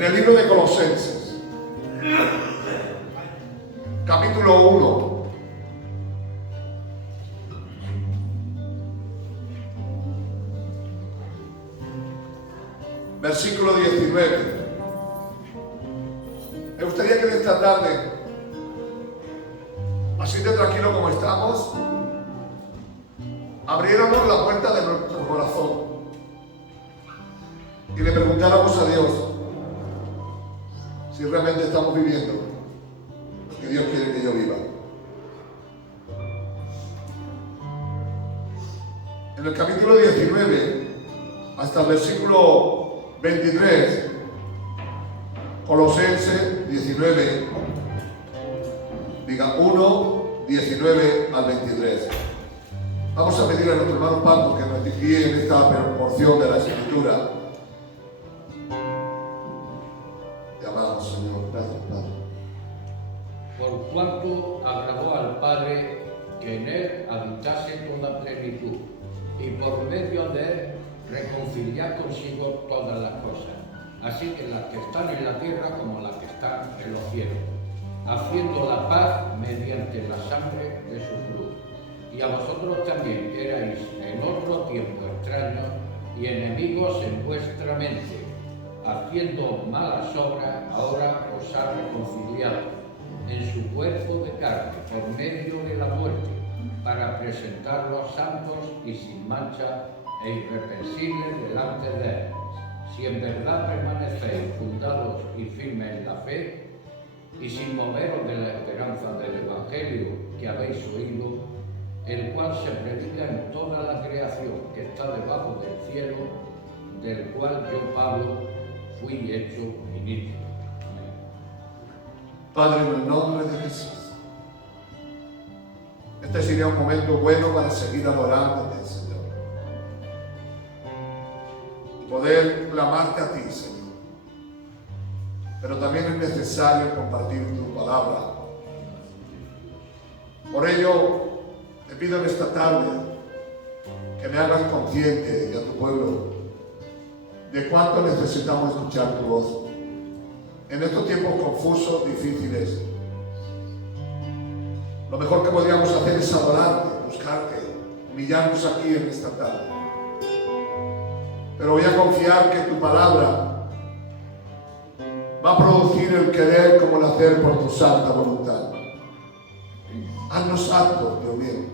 En el libro de Colosenses, capítulo 1, versículo 19. Me gustaría que en esta tarde, así de tranquilo como estamos, abriéramos la puerta de nuestro corazón y le preguntáramos a Dios si realmente estamos viviendo lo que Dios quiere que yo viva. En el capítulo 19 hasta el versículo 23, Colosenses 19, diga 1, 19 al 23. Vamos a pedirle a nuestro hermano Paco que nos guíe en esta porción de la Escritura. Te amamos, Señor. Gracias, Padre. Por cuanto agradó al Padre que en él habitase toda plenitud, y por medio de él reconciliar consigo todas las cosas, así que las que están en la tierra como las que están en los cielos, haciendo la paz mediante la sangre de su cruz. Y a vosotros también, que erais en otro tiempo extraños y enemigos en vuestra mente, haciendo malas obras, ahora os ha reconciliado en su cuerpo de carne por medio de la muerte, para presentarlos santos y sin mancha e irreprensibles delante de él. Si en verdad permanecéis fundados y firmes en la fe, y sin moveros de la esperanza del Evangelio que habéis oído, el cual se predica en toda la creación que está debajo del cielo, del cual yo, Pablo, fui hecho ministro. Amén. Padre, en el nombre de Jesús, este sería un momento bueno para seguir adorándote, Señor, y poder clamarte a ti, Señor. Pero también es necesario compartir tu palabra. Por ello, te pido en esta tarde que me hagas consciente y a tu pueblo de cuánto necesitamos escuchar tu voz en estos tiempos confusos, difíciles. Lo mejor que podríamos hacer es adorarte, buscarte, humillarnos aquí en esta tarde. Pero voy a confiar que tu palabra va a producir el querer como el hacer por tu santa voluntad. Haznos aptos, Dios mío,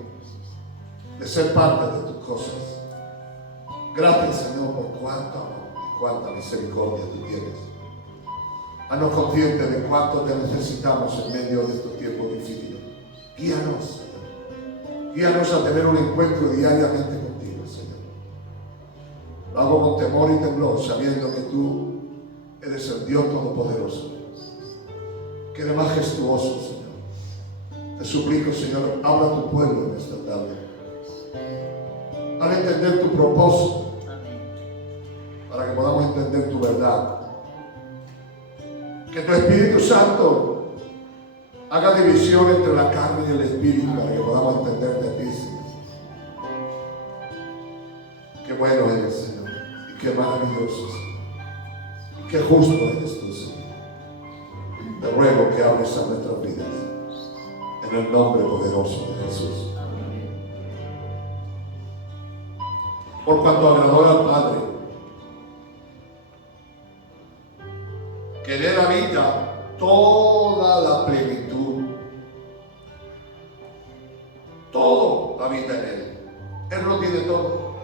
de ser parte de tus cosas. Gracias, Señor, por cuánto amor y cuánta misericordia tú tienes. Haznos conscientes de cuánto te necesitamos en medio de estos tiempos difíciles. Guíanos, Señor. Guíanos a tener un encuentro diariamente contigo, Señor. Lo hago con temor y temblor, sabiendo que tú eres el Dios Todopoderoso, que eres majestuoso, Señor. Te suplico, Señor, habla a tu pueblo en esta tarde. Al entender tu propósito, para que podamos entender tu verdad. Que tu Espíritu Santo haga división entre la carne y el Espíritu, para que podamos entenderte a ti, Señor. Qué bueno eres, Señor, y qué maravilloso, Señor. Qué justo eres tú, Señor. Te ruego que hables a nuestras vidas, en el nombre poderoso de Jesús. Por cuanto agradó al Padre, que en él habita toda la plenitud. Todo habita en él. Él lo tiene todo.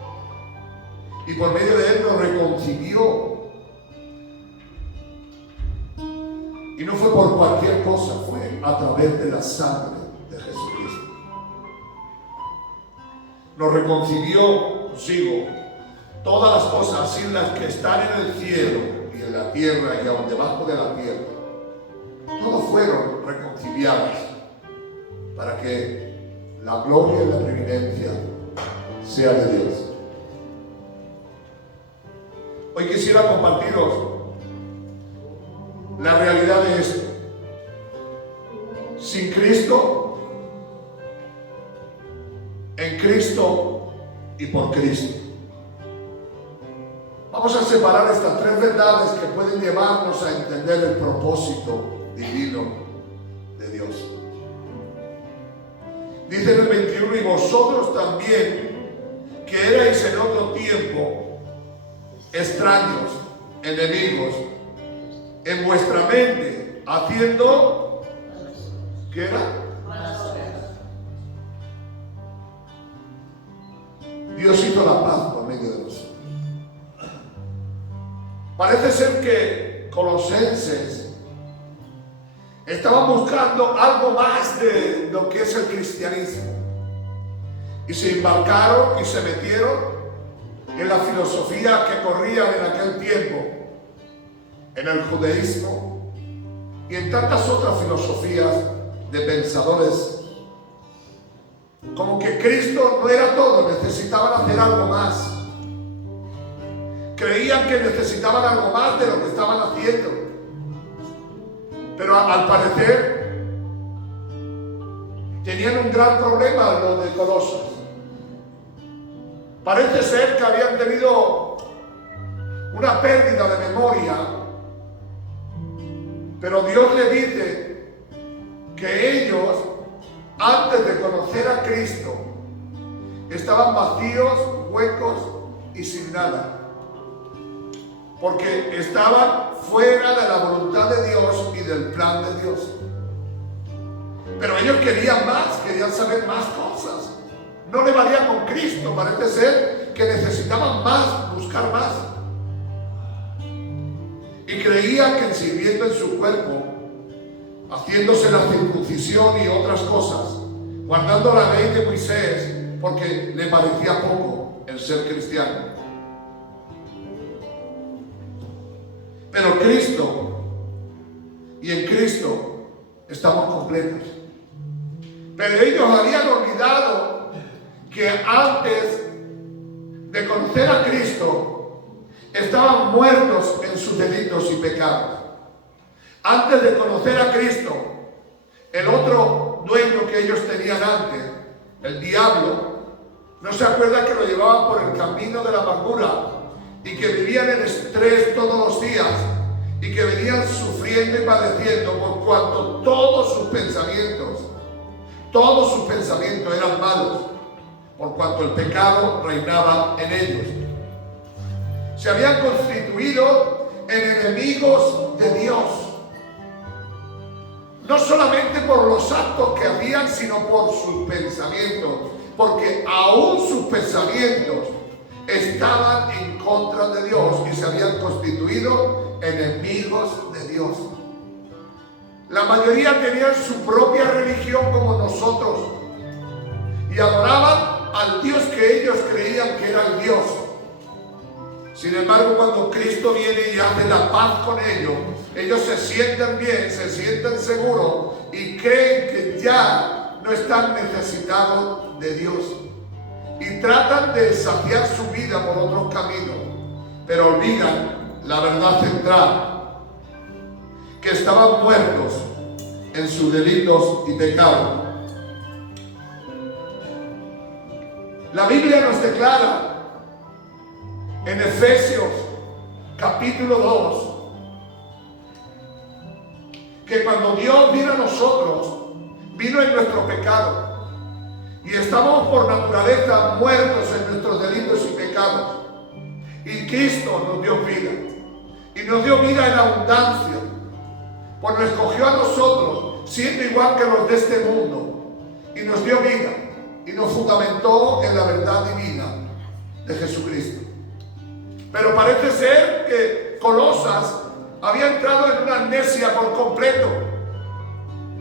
Y por medio de él nos reconcilió. Y no fue por cualquier cosa, fue a través de la sangre de Jesucristo. Nos reconcilió consigo todas las cosas, así las que están en el cielo y en la tierra y aún debajo de la tierra. Todos fueron reconciliados para que la gloria y la preeminencia sea de Dios. Hoy quisiera compartiros la realidad de esto. Sin Cristo, en Cristo y por Cristo. Vamos a separar estas tres verdades que pueden llevarnos a entender el propósito divino de Dios. Dice en el 21, y vosotros también, que erais en otro tiempo extraños, enemigos, en vuestra mente, haciendo, ¿qué era? Dios hizo la paz por medio de nosotros. Parece ser que Colosenses estaban buscando algo más de lo que es el cristianismo. Y se embarcaron y se metieron en la filosofía que corría en aquel tiempo, en el judaísmo y en tantas otras filosofías de pensadores. Como que Cristo no era todo, necesitaban hacer algo más. Creían que necesitaban algo más de lo que estaban haciendo. Pero al parecer tenían un gran problema los de Colosas. Parece ser que habían tenido una pérdida de memoria, pero Dios le dice que ellos, antes de conocer a Cristo, estaban vacíos, huecos y sin nada. Porque estaban fuera de la voluntad de Dios y del plan de Dios. Pero ellos querían más, querían saber más cosas. No le valía con Cristo, parece ser que necesitaban más, buscar más. Y creían que sirviendo en su cuerpo, haciéndose la circuncisión y otras cosas, guardando la ley de Moisés, porque le parecía poco el ser cristiano. Pero Cristo, y en Cristo estamos completos. Pero ellos habían olvidado que antes de conocer a Cristo estaban muertos en sus delitos y pecados. Antes de conocer a Cristo, el otro dueño que ellos tenían antes, el diablo, no se acuerda que lo llevaban por el camino de la amargura y que vivían en estrés todos los días y que venían sufriendo y padeciendo por cuanto todos sus pensamientos eran malos, por cuanto el pecado reinaba en ellos. Se habían constituido en enemigos de Dios, no solamente por los actos que hacían, sino por sus pensamientos, porque aún sus pensamientos estaban en contra de Dios y se habían constituido enemigos de Dios. La mayoría tenían su propia religión como nosotros y adoraban al Dios que ellos creían que era el Dios. Sin embargo, cuando Cristo viene y hace la paz con ellos se sienten bien, se sienten seguros y creen que ya no están necesitados de Dios. Y tratan de saciar su vida por otros caminos, pero olvidan la verdad central, que estaban muertos en sus delitos y pecados. La Biblia nos declara en Efesios capítulo 2 que cuando Dios vino a nosotros, vino en nuestro pecado. Y estamos por naturaleza muertos en nuestros delitos y pecados. Y Cristo nos dio vida. Y nos dio vida en abundancia. Pues nos escogió a nosotros, siendo igual que los de este mundo. Y nos dio vida. Y nos fundamentó en la verdad divina de Jesucristo. Pero parece ser que Colosas había entrado en una amnesia por completo.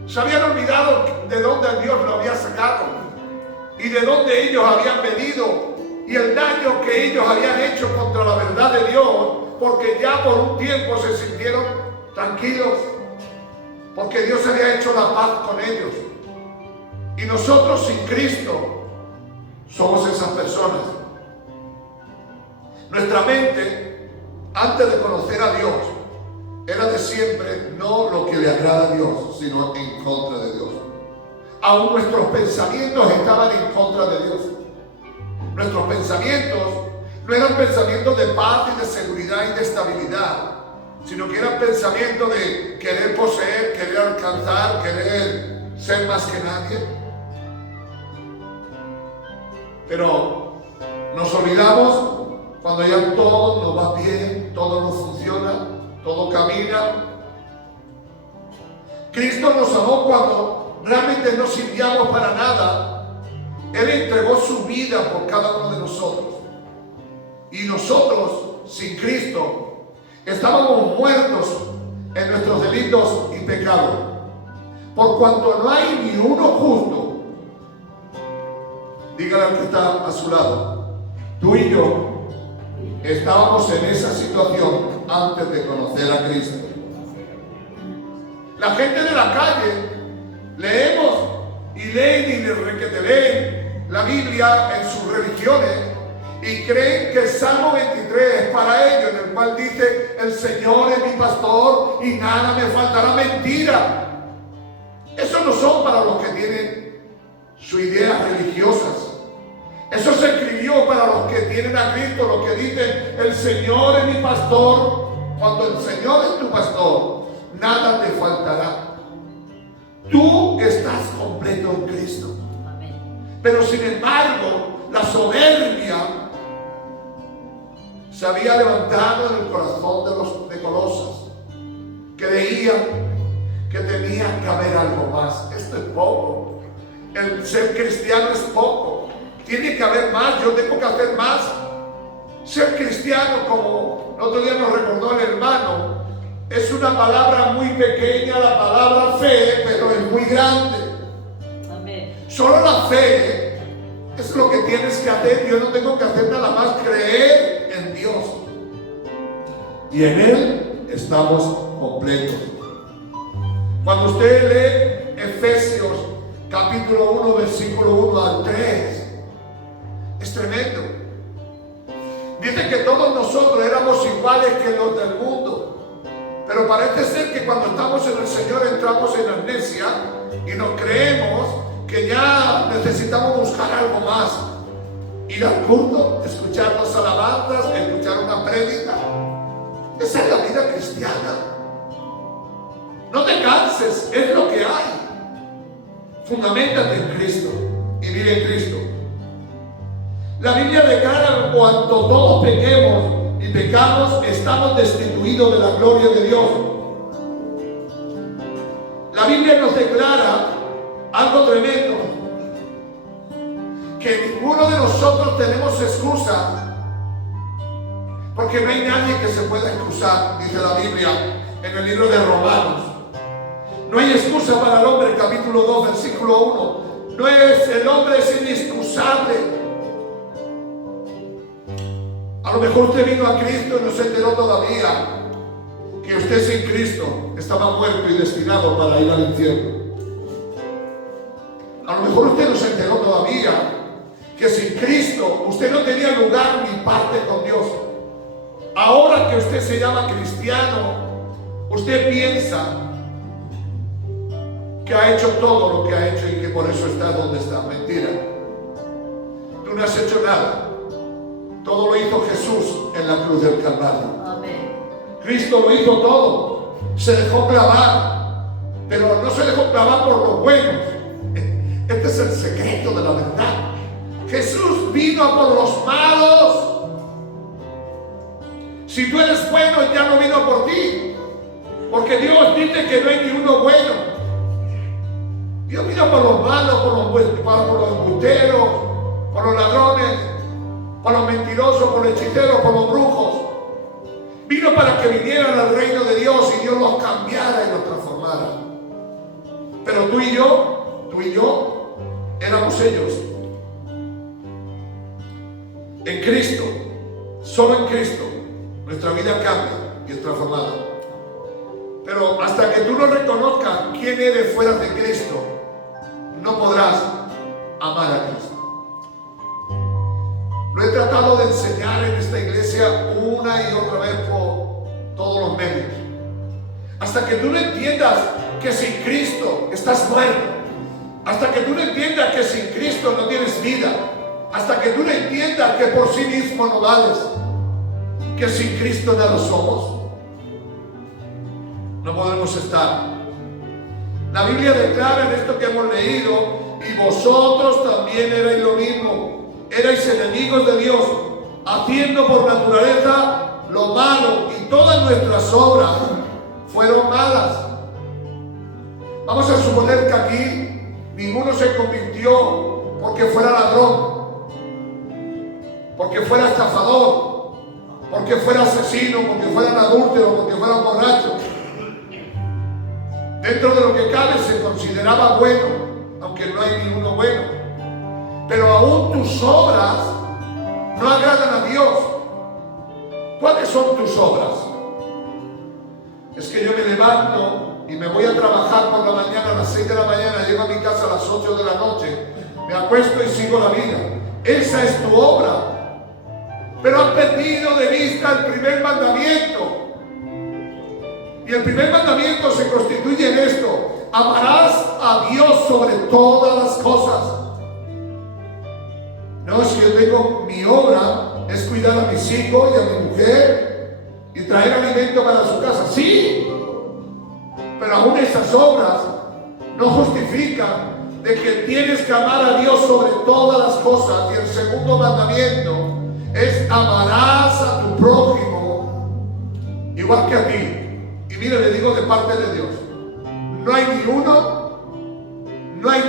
Se habían olvidado de dónde Dios lo había sacado y de dónde ellos habían venido y el daño que ellos habían hecho contra la verdad de Dios, porque ya por un tiempo se sintieron tranquilos, porque Dios había hecho la paz con ellos. Y nosotros sin Cristo somos esas personas. Nuestra mente, antes de conocer a Dios, era de siempre no lo que le agrada a Dios, sino en contra de Dios. Aún nuestros pensamientos estaban en contra de Dios. Nuestros pensamientos no eran pensamientos de paz y de seguridad y de estabilidad, sino que eran pensamientos de querer poseer, querer alcanzar, querer ser más que nadie. Pero nos olvidamos cuando ya todo nos va bien, todo nos funciona, todo camina. Cristo nos amó cuando realmente no servíamos para nada. Él entregó su vida por cada uno de nosotros. Y nosotros, sin Cristo, estábamos muertos en nuestros delitos y pecados. Por cuanto no hay ni uno justo, dígale al que está a su lado, tú y yo estábamos en esa situación antes de conocer a Cristo. La gente de la calle, leemos y leen y leen la Biblia en sus religiones y creen que el Salmo 23 es para ellos, en el cual dice, el Señor es mi pastor y nada me faltará. Mentira. Esos no son para los que tienen sus ideas religiosas. Eso se escribió para los que tienen a Cristo, los que dicen, el Señor es mi pastor. Cuando el Señor es tu pastor, nada te faltará. Tú estás completo en Cristo. Pero sin embargo, la soberbia se había levantado en el corazón de los de Colosas. Creían que tenía que haber algo más. Esto es poco. El ser cristiano es poco. Tiene que haber más. Yo tengo que hacer más. Ser cristiano, como el otro día nos recordó el hermano, es una palabra muy pequeña, la palabra fe, pero es muy grande. Amén. Solo la fe es lo que tienes que hacer. Yo no tengo que hacer nada más, creer en Dios. Y en Él estamos completos. Cuando usted lee Efesios capítulo 1, versículo 1 al 3, es tremendo. Dice que todos nosotros éramos iguales que los del mundo. Pero parece ser que cuando estamos en el Señor entramos en amnesia y nos creemos que ya necesitamos buscar algo más. Ir al culto, escuchar las alabanzas, escuchar una prédica. Esa es la vida cristiana. No te canses, es lo que hay. Fundaméntate en Cristo y vive en Cristo. La Biblia declara, cuando todos pequemos y pecamos, estamos destituidos de la gloria de Dios. La Biblia nos declara algo tremendo, que ninguno de nosotros tenemos excusa, porque no hay nadie que se pueda excusar, dice la Biblia en el libro de Romanos. No hay excusa para el hombre, capítulo 2, versículo 1. No es, el hombre es inexcusable. A lo mejor usted vino a Cristo y no se enteró todavía que usted sin Cristo estaba muerto y destinado para ir al infierno. A lo mejor usted no se enteró todavía que sin Cristo usted no tenía lugar ni parte con Dios. Ahora que usted se llama cristiano, usted piensa que ha hecho todo lo que ha hecho y que por eso está donde está. Mentira. Tú no has hecho nada. Todo lo hizo Jesús en la cruz del Calvario. Amén. Cristo lo hizo todo. Se dejó clavar, pero no se dejó clavar por los buenos. Este es el secreto de la verdad. Jesús vino por los malos. Si tú eres bueno, ya no vino por ti, porque Dios dice que no hay ni uno bueno. Dios vino por los malos, por los embusteros, por los ladrones, por los mentirosos, por los hechiceros, por los brujos. Vino para que vinieran al reino de Dios y Dios los cambiara y los transformara. Pero tú y yo éramos ellos. En Cristo, solo en Cristo, nuestra vida cambia y es transformada. Pero hasta que tú no reconozcas quién eres fuera de Cristo, no podrás amar a Cristo. Lo he tratado de enseñar en esta iglesia una y otra vez por todos los medios. Hasta que tú no entiendas que sin Cristo estás muerto. Hasta que tú no entiendas que sin Cristo no tienes vida. hasta que tú no entiendas que por sí mismo no vales, que sin Cristo nada somos, no podemos estar. La Biblia declara en esto que hemos leído: y vosotros también erais lo mismo, erais enemigos de Dios, haciendo por naturaleza lo malo, y todas nuestras obras fueron malas. Vamos a suponer que aquí ninguno se convirtió porque fuera ladrón, porque fuera estafador, porque fuera asesino, porque fuera adúltero, porque fuera borracho. Dentro de lo que cabe se consideraba bueno, aunque no hay ninguno bueno. Pero aún tus obras no agradan a Dios. ¿Cuáles son tus obras? Es que yo me levanto y me voy a trabajar por la mañana a las 6 de la mañana, llego a mi casa a las 8 de la noche, me acuesto y sigo la vida. Esa es tu obra. Pero has perdido de vista el primer mandamiento. Y el primer mandamiento se constituye en esto: amarás a Dios sobre todas las cosas. No, si yo tengo mi obra es cuidar a mis hijos y a mi mujer y traer alimento para su casa. Sí, pero aún esas obras no justifican de que tienes que amar a Dios sobre todas las cosas. Y el segundo mandamiento es: amarás a tu prójimo igual que a ti. Y mire, le digo de parte de Dios, no hay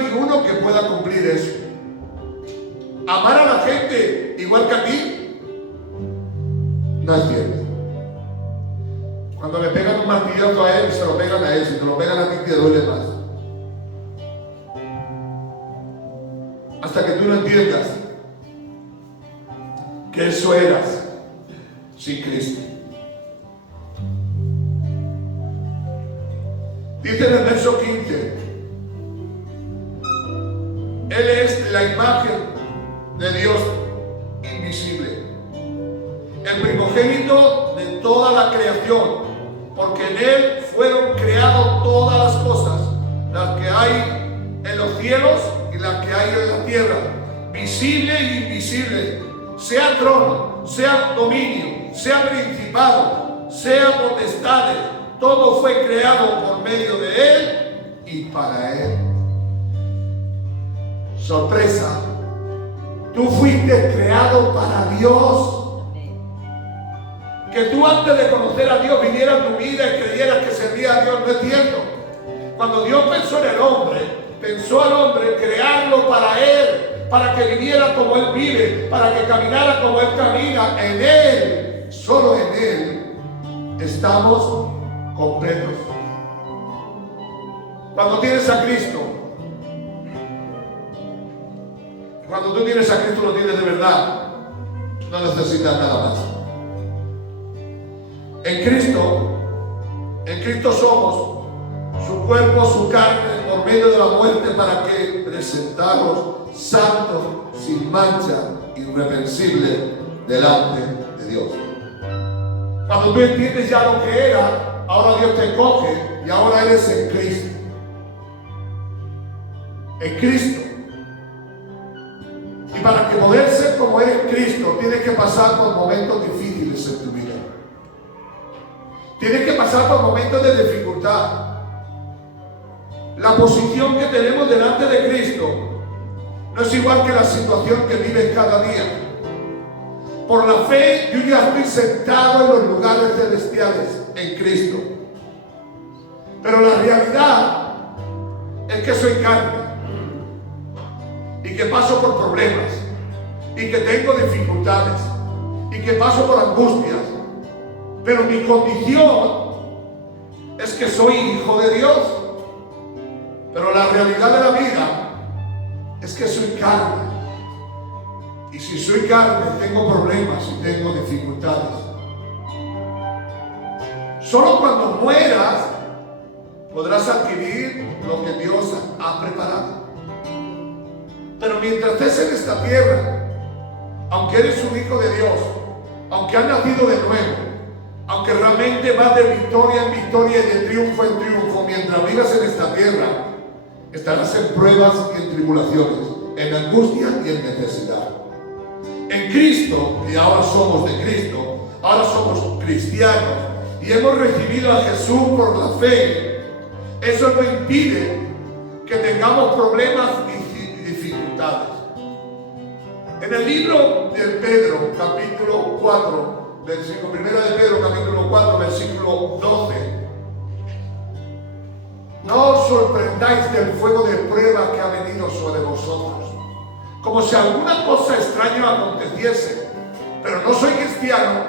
ninguno que pueda cumplir eso. Amar a la gente igual que a ti no es cierto. Cuando le pegan un martillazo a él, se lo pegan a él. Si te lo pegan a ti, te duele más. Hasta que tú no entiendas que eso eras sin Cristo. Dice en el verso 15: Él es la imagen de Dios invisible, el primogénito de toda la creación, porque en Él fueron creadas todas las cosas, las que hay en los cielos y las que hay en la tierra, visible e invisible, sea trono, sea dominio, sea principado, sea potestades. Todo fue creado por medio de Él y para Él. Sorpresa, tú fuiste creado para Dios. Que tú antes de conocer a Dios vinieras a tu vida y creyeras que servía a Dios, no es cierto. Cuando Dios pensó en el hombre, pensó al hombre crearlo para Él, para que viviera como Él vive, para que caminara como Él camina. En Él, solo en Él, estamos completos. Cuando tienes a Cristo, cuando tú tienes a Cristo, lo tienes de verdad, no necesitas nada más. En Cristo somos su cuerpo, su carne, por medio de la muerte, para que presentaros santos, sin mancha, irreprensible delante de Dios. Cuando tú entiendes ya lo que era, ahora Dios te coge y ahora eres en Cristo. En Cristo. Y para que poder ser como eres en Cristo, tienes que pasar por momentos difíciles en tu vida. Tienes que pasar por momentos de dificultad. La posición que tenemos delante de Cristo no es igual que la situación que vives cada día. Por la fe, yo ya estoy sentado en los lugares celestiales en Cristo. Pero la realidad es que soy carne y que paso por problemas y que tengo dificultades y que paso por angustias. Pero mi condición es que soy hijo de Dios. Pero la realidad de la vida es que soy carne. Y si soy carne, tengo problemas y tengo dificultades. Solo cuando mueras podrás adquirir lo que Dios ha preparado. Pero mientras estés en esta tierra, aunque eres un hijo de Dios, aunque has nacido de nuevo, aunque realmente vas de victoria en victoria y de triunfo en triunfo, mientras vivas en esta tierra, estarás en pruebas y en tribulaciones, en angustia y en necesidad. en Cristo, y ahora somos de Cristo, ahora somos cristianos, y hemos recibido a Jesús por la fe, eso no impide que tengamos problemas y dificultades. En el libro de Pedro, capítulo 4, versículo 1 de Pedro, capítulo 4, versículo 12, no os sorprendáis del fuego de prueba que ha venido sobre vosotros, como si alguna cosa extraña aconteciese. Pero no soy cristiano,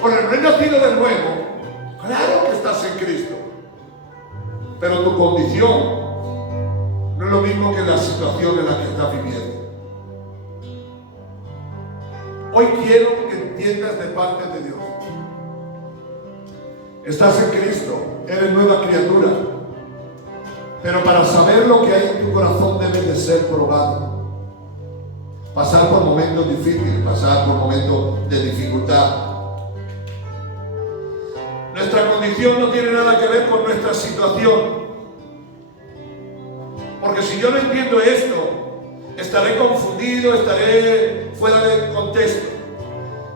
por el no he nacido de nuevo. Claro que estás en Cristo, pero tu condición no es lo mismo que la situación en la que estás viviendo. Hoy quiero que entiendas de parte de Dios. Estás en Cristo, eres nueva criatura, pero para saber lo que hay en tu corazón debes de ser probado. Pasar por momentos difíciles, pasar por momentos de dificultad. Nuestra condición no tiene nada que ver con nuestra situación. Porque si yo no entiendo esto, estaré confundido, estaré fuera del contexto.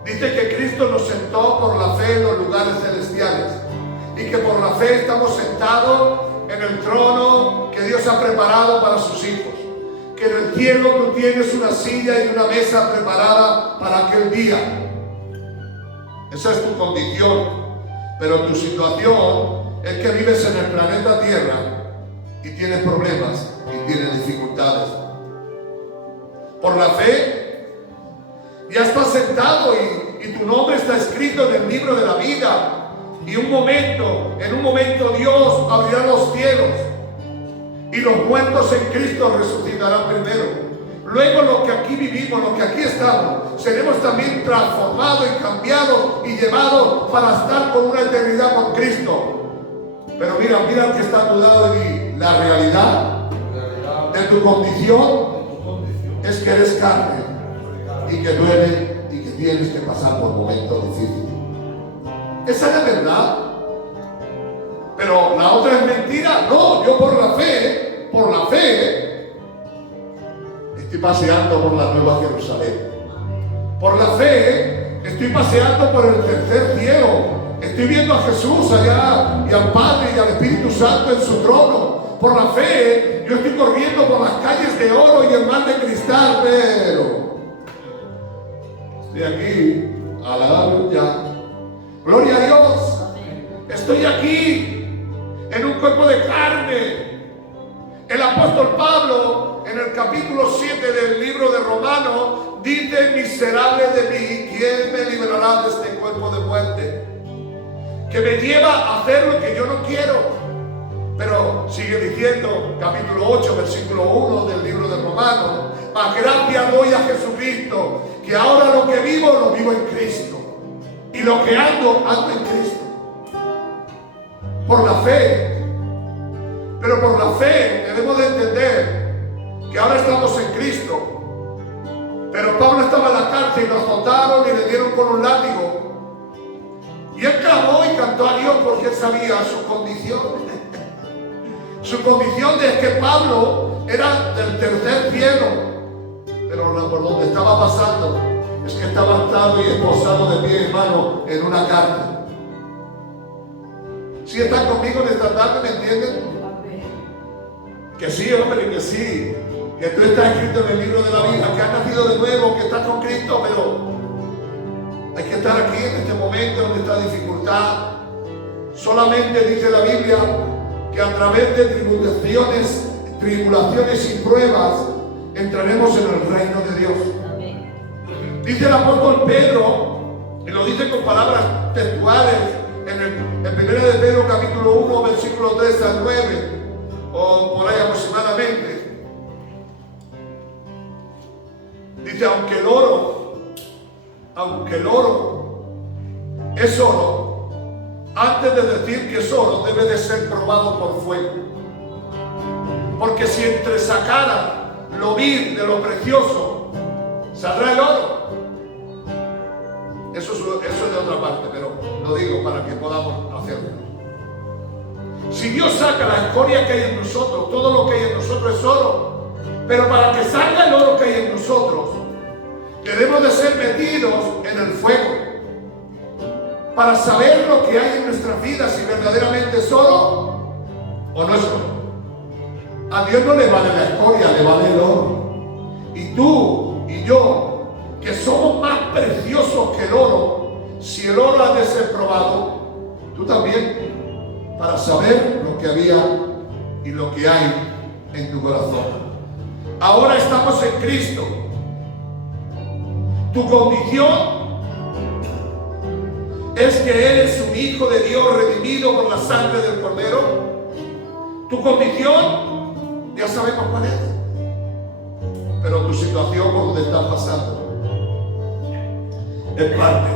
Dice que Cristo nos sentó por la fe en los lugares celestiales y que por la fe estamos sentados en el trono que Dios ha preparado para sus hijos. Que en el cielo tú tienes una silla y una mesa preparada para aquel día. Esa es tu condición. Pero tu situación es que vives en el planeta Tierra y tienes problemas y tienes dificultades. Por la fe ya estás sentado y tu nombre está escrito en el libro de la vida. Y en un momento Dios abrirá los cielos y los muertos en Cristo resucitarán primero. Luego los que aquí vivimos, los que aquí estamos, seremos también transformados y cambiados y llevados para estar con una eternidad con Cristo. Pero mira el que está a tu lado de ti. La realidad de tu condición es que eres carne y que duele y que tienes que pasar por momentos difíciles. Esa es la verdad. Pero la otra es mentira. No, yo por la fe, estoy paseando por la Nueva Jerusalén. Por la fe, estoy paseando por el tercer cielo. Estoy viendo a Jesús allá y al Padre y al Espíritu Santo en su trono. Por la fe, yo estoy corriendo por las calles de oro y el mar de cristal, pero estoy aquí, aleluya. Gloria a Dios. Estoy aquí en un cuerpo de carne. El apóstol Pablo, en el capítulo 7 del libro de Romanos, dice: miserable de mí, ¿quién me librará de este cuerpo de muerte? Que me lleva a hacer lo que yo no quiero. Pero sigue diciendo, capítulo 8, versículo 1 del libro de Romanos: mas gracias doy a Jesucristo, que ahora lo que vivo, lo vivo en Cristo. Y lo que ando en Cristo. Por la fe. Pero por la fe debemos de entender que ahora estamos en Cristo. Pero Pablo estaba en la cárcel y lo azotaron y le dieron con un látigo. Y él clamó y cantó a Dios porque él sabía su condición. Su condición de que Pablo era del tercer cielo. Pero por donde estaba pasando es que estaba atado y esposado de pie y mano en una cárcel. ¿Sí están conmigo en esta tarde? ¿Me entienden? Que sí, hombre, que sí. Que tú estás escrito en el libro de la vida, que has nacido de nuevo, que estás con Cristo, pero hay que estar aquí en este momento, en esta dificultad. Solamente dice la Biblia que a través de tribulaciones y pruebas entraremos en el reino de Dios. Dice el apóstol Pedro, y lo dice con palabras textuales, en 1 de Pedro capítulo 1, versículo 3 al 9, o por ahí aproximadamente. Dice: aunque el oro es oro, antes de decir que es oro, debe de ser probado por fuego. Porque si entresacara lo vil de lo precioso, saldrá el oro. Eso es de otra parte, pero lo digo para que podamos hacerlo. Si Dios saca la escoria que hay en nosotros, todo lo que hay en nosotros es oro. Pero para que salga el oro que hay en nosotros, Debemos de ser metidos en el fuego para saber lo que hay en nuestras vidas, si verdaderamente es oro o no es oro. A Dios no le vale la escoria, le vale el oro. Y tú y yo, que somos más preciosos que el oro, si el oro ha de ser probado, tú también, para saber lo que había y lo que hay en tu corazón. Ahora estamos en Cristo. Tu condición es que eres un hijo de Dios redimido por la sangre del Cordero. Tu condición, ya sabemos cuál es. Pero tu situación por donde estás pasando es parte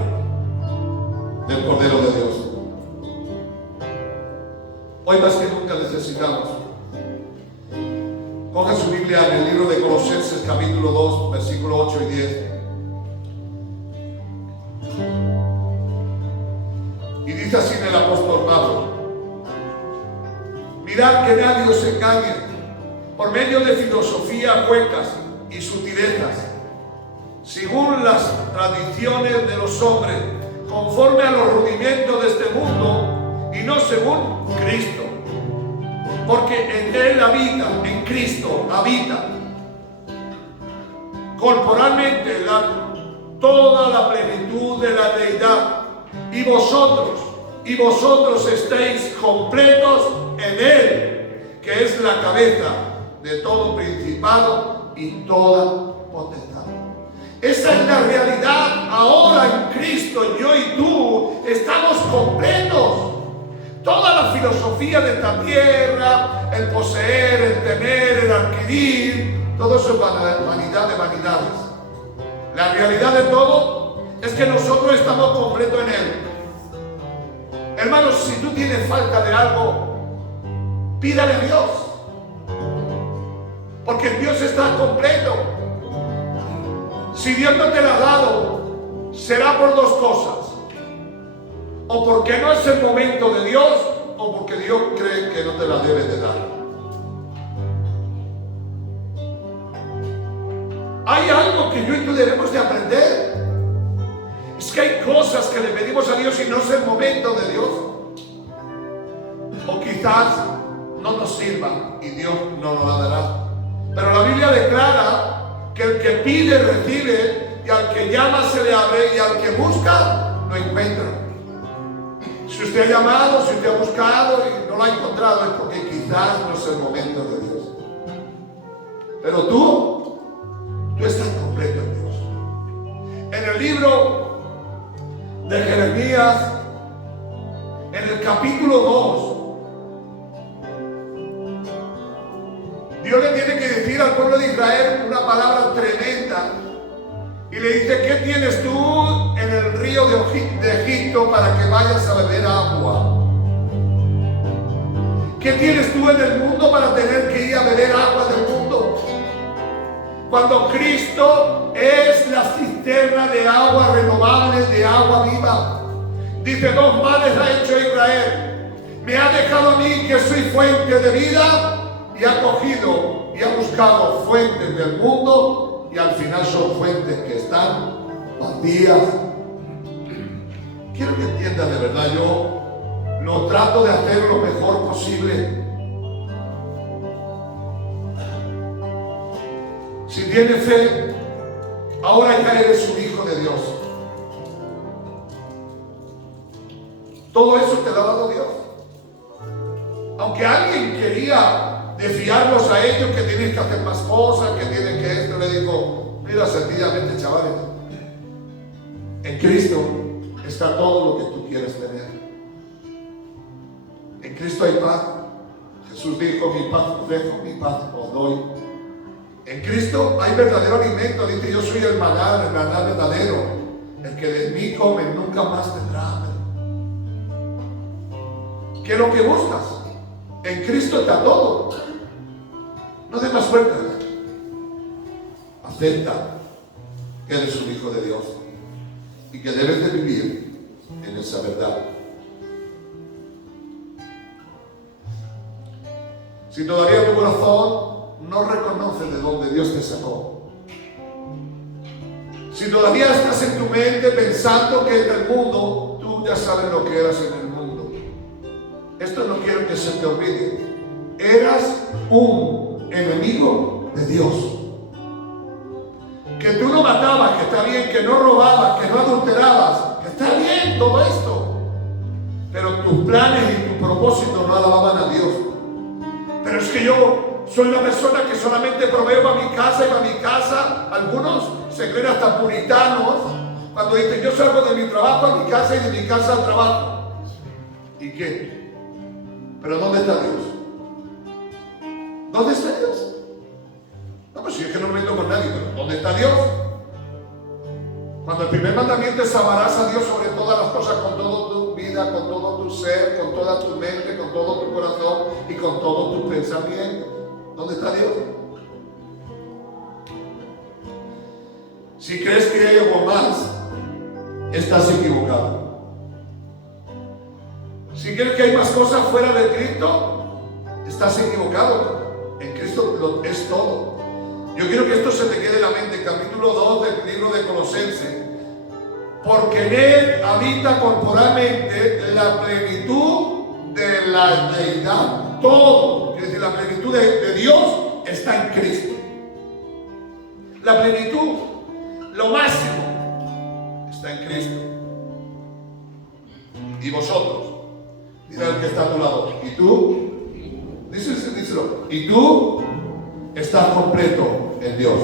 del Cordero de Dios. Hoy más que nunca necesitamos. Coja su Biblia en el libro de Colosenses capítulo 2, versículos 8 y 10. Y dice así en el apóstol Pablo: mirad que nadie os engañe por medio de filosofías huecas y sutilezas, según las tradiciones de los hombres, conforme a los rudimentos de este mundo y no según Cristo. Porque en Él habita, en Cristo habita corporalmente toda la plenitud de la deidad, y vosotros estéis completos en Él, que es la cabeza de todo principado y toda potestad. Esa es la realidad. Ahora en Cristo, yo y tú estamos completos. Toda la filosofía de esta tierra, el poseer, el tener, el adquirir, todo eso es vanidad de vanidades. La realidad de todo es que nosotros estamos completos en Él. Hermanos, si tú tienes falta de algo, pídale a Dios, porque Dios está completo. Si Dios no te la ha dado, será por dos cosas: o porque no es el momento de Dios, o porque Dios cree que no te la debe de dar. Hay algo que yo y tú debemos de aprender. Es que hay cosas que le pedimos a Dios y no es el momento de Dios. O quizás no nos sirva y Dios no nos la dará. Pero la Biblia declara que el que pide recibe, y al que llama se le abre, y al que busca lo encuentra. Si usted ha llamado, si usted ha buscado y no lo ha encontrado, es porque quizás no es el momento de Dios. Pero tú estás completo en Dios. En el libro de Jeremías, en el capítulo 2, Dios le tiene que decir al pueblo de Israel una palabra tremenda. Y le dice: ¿qué tienes tú en el río de Egipto para que vayas a beber agua? ¿Qué tienes tú en el mundo para tener que ir a beber agua del mundo? Cuando Cristo es la cisterna de agua renovable, de agua viva. Dice: dos males ha hecho Israel. Me ha dejado a mí, que soy fuente de vida, y ha cogido y ha buscado fuentes del mundo, y al final son fuentes que están vacías. Quiero que entiendas de verdad, yo lo trato de hacer lo mejor posible. Si tienes fe, ahora ya eres un hijo de Dios. Todo eso te lo ha dado Dios. Aunque alguien quería desviarlos a ellos, que tienes que hacer más cosas, que tienes que esto, le digo: mira, sencillamente, chavales, en Cristo está todo lo que tú quieres tener. En Cristo hay paz. Jesús dijo: mi paz os dejo, mi paz os doy. En Cristo hay verdadero alimento. Dice: yo soy el maná verdadero. El que de mí come nunca más tendrá hambre. ¿Qué es lo que buscas? En Cristo está todo. No des más vueltas. Acepta que eres un hijo de Dios y que debes de vivir en esa verdad. Si todavía tu corazón no reconoce de dónde Dios te sacó, Si todavía estás en tu mente pensando que en el mundo, tú ya sabes lo que eras en el mundo. Esto no quiero que se te olvide. Eras un enemigo de Dios. Que tú no matabas, que está bien, que no robabas, que no adulterabas, que está bien todo esto. Pero tus planes y tus propósitos no alababan a Dios. Pero es que yo soy una persona que solamente proveo para mi casa y para mi casa. Algunos se creen hasta puritanos cuando dicen yo salgo de mi trabajo a mi casa y de mi casa al trabajo. ¿Y qué? ¿Pero dónde está Dios? ¿Dónde está Dios? No, pues si es que no me meto con nadie, pero ¿dónde está Dios? Cuando el primer mandamiento es amarás a Dios sobre todas las cosas, con toda tu vida, con todo tu ser, con toda tu mente, con todo tu corazón y con todo tu pensamiento. ¿Dónde está Dios? Si crees que hay algo más, estás equivocado. Si crees que hay más cosas fuera de Cristo, estás equivocado. En Cristo lo es todo. Yo quiero que esto se te quede en la mente. Capítulo 2 del libro de Colosenses. Porque en Él habita corporalmente la plenitud de la deidad. Todo, quiere decir, la plenitud de Dios está en Cristo. La plenitud, lo máximo, está en Cristo. Y vosotros, dirá el que está a tu lado, ¿y tú? Díselo. ¿Y tú? Estás completo en Dios.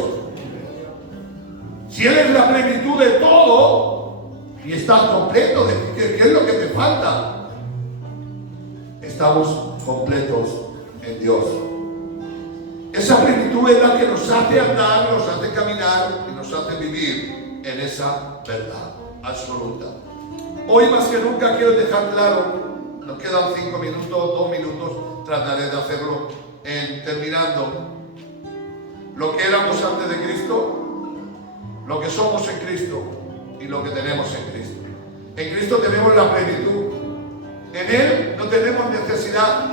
Si Él es la plenitud de todo y estás completo, ¿qué es lo que te falta? Estamos completos en Dios. Esa plenitud es la que nos hace andar, nos hace caminar y nos hace vivir en esa verdad absoluta. Hoy más que nunca quiero dejar claro, nos quedan 5 minutos, 2 minutos, trataré de hacerlo terminando. Lo que éramos antes de Cristo, lo que somos en Cristo y lo que tenemos en Cristo. En Cristo tenemos la plenitud. En Él no tenemos necesidad.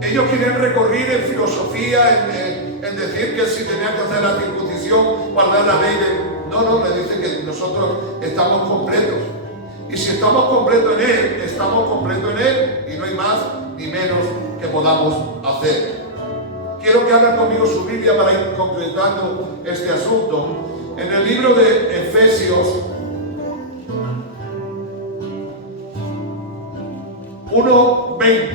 Ellos quieren recorrer en filosofía, en decir que si tenían que hacer la circuncisión, guardar la ley No, le dicen que nosotros estamos completos. Y si estamos completos en Él, estamos completos en Él y no hay más ni menos que podamos hacer. Quiero que abran conmigo su Biblia para ir concretando este asunto. En el libro de Efesios 1:20,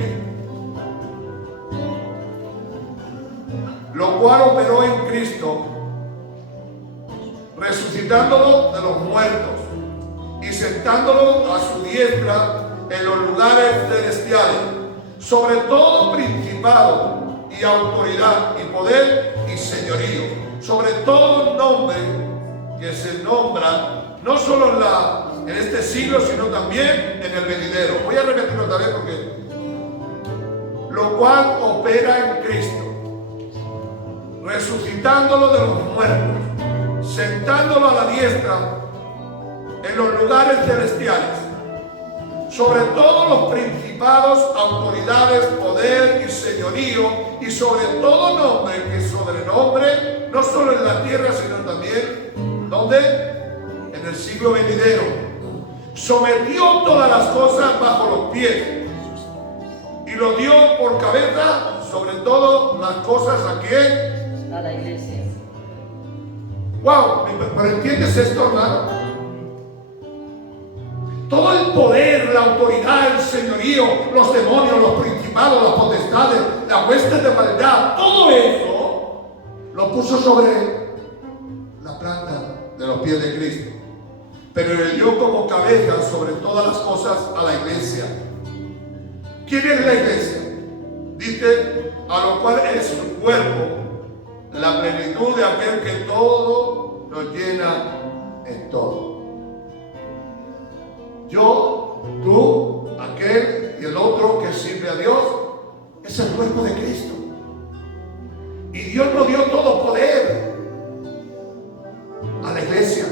lo cual operó en Cristo, resucitándolo de los muertos y sentándolo a su diestra en los lugares celestiales, sobre todo principado y autoridad y poder y señorío, sobre todo nombre que se nombra no solo en este siglo, sino también en el venidero. Voy a repetirlo otra vez porque lo cual opera en Cristo, resucitándolo de los muertos, sentándolo a la diestra en los lugares celestiales, sobre todos los principados, autoridades, poder y señorío, y sobre todo nombre que sobrenombre, no solo en la tierra, sino también, ¿dónde? En el siglo venidero. Sometió todas las cosas bajo los pies, y lo dio por cabeza sobre todo las cosas. ¿A quién? A la iglesia. Wow, ¿pero entiendes esto, hermano? Todo el poder, la autoridad, el señorío, los demonios, los principados, las potestades, la hueste de maldad, todo eso lo puso sobre la planta de los pies de Cristo. Pero le dio como cabeza sobre todas las cosas a la iglesia. ¿Quién es la iglesia? Dice, a lo cual es su cuerpo, la plenitud de aquel que todo lo llena en todo. Yo, tú, aquel y el otro que sirve a Dios es el cuerpo de Cristo. Y Dios nos dio todo poder a la iglesia.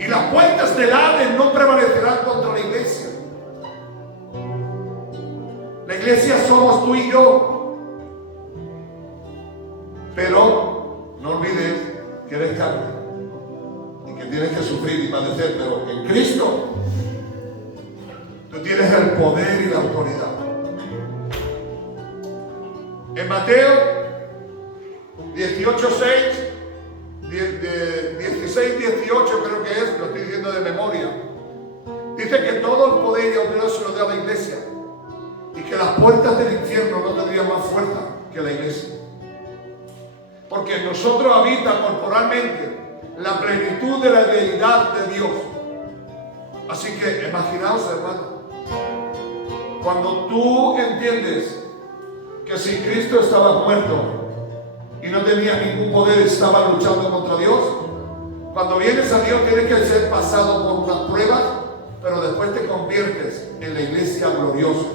Y las puertas del Hades no prevalecerán contra la iglesia. La iglesia somos tú y yo. Pero no olvides que eres carne. padecer, pero en Cristo tú tienes el poder y la autoridad. En Mateo 18:6, 16-18 creo que es, lo estoy diciendo de memoria, dice que todo el poder y autoridad se lo da a la iglesia y que las puertas del infierno no tendrían más fuerza que la iglesia, porque en nosotros habita corporalmente la plenitud de la deidad de Dios. Así que imaginaos, hermano, cuando tú entiendes que si Cristo estaba muerto y no tenía ningún poder, estaba luchando contra Dios, cuando vienes a Dios tienes que ser pasado por unas pruebas, pero después te conviertes en la iglesia gloriosa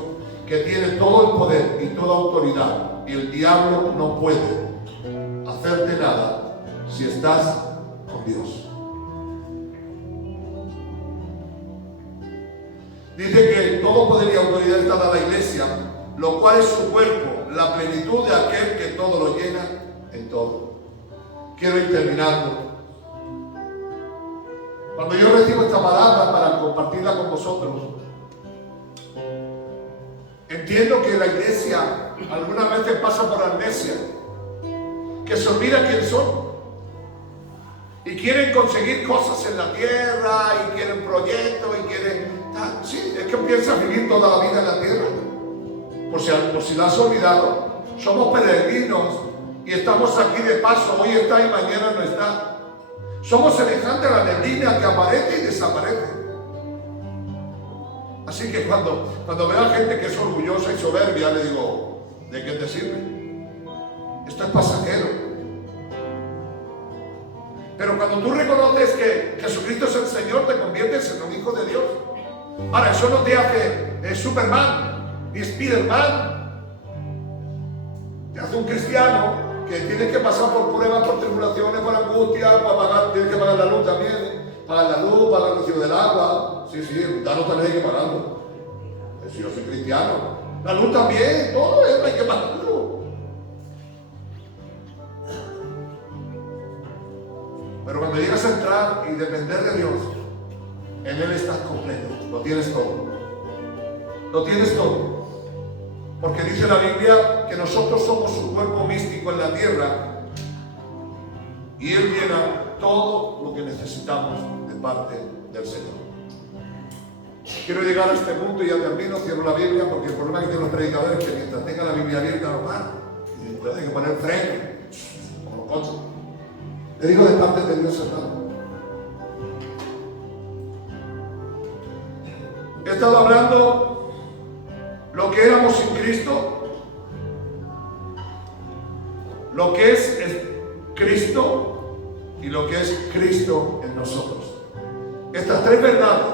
que tiene todo el poder y toda autoridad, y el diablo no puede hacerte nada si estás con Dios. Dice que todo poder y autoridad está dada a la iglesia, lo cual es su cuerpo, la plenitud de aquel que todo lo llena en todo. Quiero ir terminando. Cuando yo recibo esta palabra para compartirla con vosotros, entiendo que la iglesia algunas veces pasa por amnesia, que se olvida quién son y quieren conseguir cosas en la tierra y quieren proyectos y quieren... Sí, es que piensas vivir toda la vida en la tierra. Por si lo has olvidado, somos peregrinos y estamos aquí de paso. Hoy está y mañana no está. Somos semejantes a la neblina que aparece y desaparece. Así que cuando veo a gente que es orgullosa y soberbia, le digo, ¿de qué te sirve? Esto es pasajero. Pero cuando tú reconoces que Jesucristo es el Señor, te conviertes en un hijo de Dios. Ahora, eso no te hace Superman ni Spiderman. Te hace un cristiano que tienes que pasar por pruebas, por tribulaciones, por angustia, tienes que pagar la luz también. Pagar la luz, pagar el recibo del agua. Sí, la luz también hay que pagarlo. Si yo soy cristiano, la luz también, todo eso hay que pagarlo. Pero cuando llegas a entrar y depender de Dios, en Él estás completo, lo tienes todo. Lo tienes todo. Porque dice la Biblia que nosotros somos su cuerpo místico en la tierra y Él llena todo lo que necesitamos de parte del Señor. Quiero llegar a este punto y ya termino, cierro la Biblia, porque el problema que tienen los predicadores es que mientras tengan la Biblia abierta no van. Y tienen que poner freno, como los coches. Le digo de parte de Dios, hermano. He estado hablando lo que éramos sin Cristo, lo que es Cristo y lo que es Cristo en nosotros. Estas tres verdades,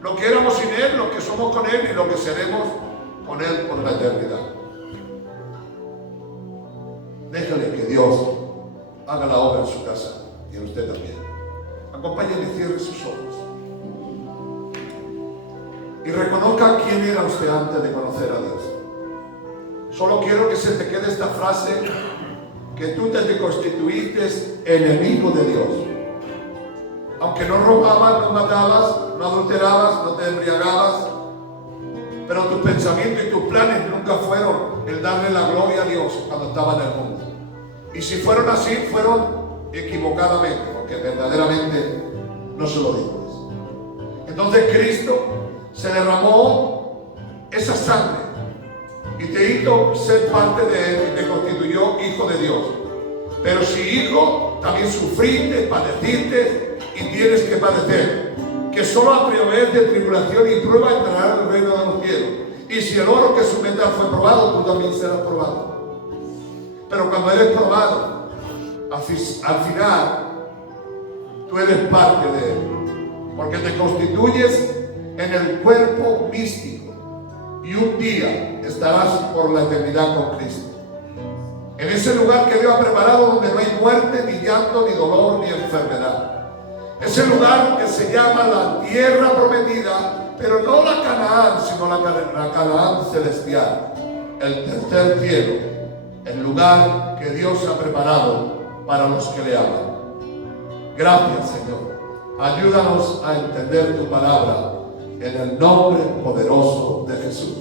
lo que éramos sin Él, lo que somos con Él y lo que seremos con Él por la eternidad. Déjale que Dios haga la obra en su casa y en usted también. Acompáñenme y cierre sus ojos. Y reconozca quién era usted antes de conocer a Dios. Solo quiero que se te quede esta frase, que tú te constituiste enemigo de Dios. Aunque no robabas, no matabas, no adulterabas, no te embriagabas, pero tus pensamientos y tus planes nunca fueron el darle la gloria a Dios cuando estaba en el mundo. Y si fueron así, fueron equivocadamente, porque verdaderamente no se lo dijo. Entonces Cristo se derramó esa sangre y te hizo ser parte de Él y te constituyó hijo de Dios. Pero si hijo, también sufriste, padeciste y tienes que padecer, que solo a través de tribulación y prueba entrará en el reino de los cielos. Y si el oro que su metal fue probado, tú también serás probado. Pero cuando eres probado, al final tú eres parte de Él, porque te constituyes en el cuerpo místico y un día estarás por la eternidad con Cristo. En ese lugar que Dios ha preparado, donde no hay muerte, ni llanto, ni dolor, ni enfermedad. Ese lugar que se llama la tierra prometida, pero no la Canaán, sino la Canaán celestial, el tercer cielo, el lugar que Dios ha preparado para los que le aman. Gracias, Señor, Ayúdanos a entender tu palabra en el nombre poderoso de Jesús.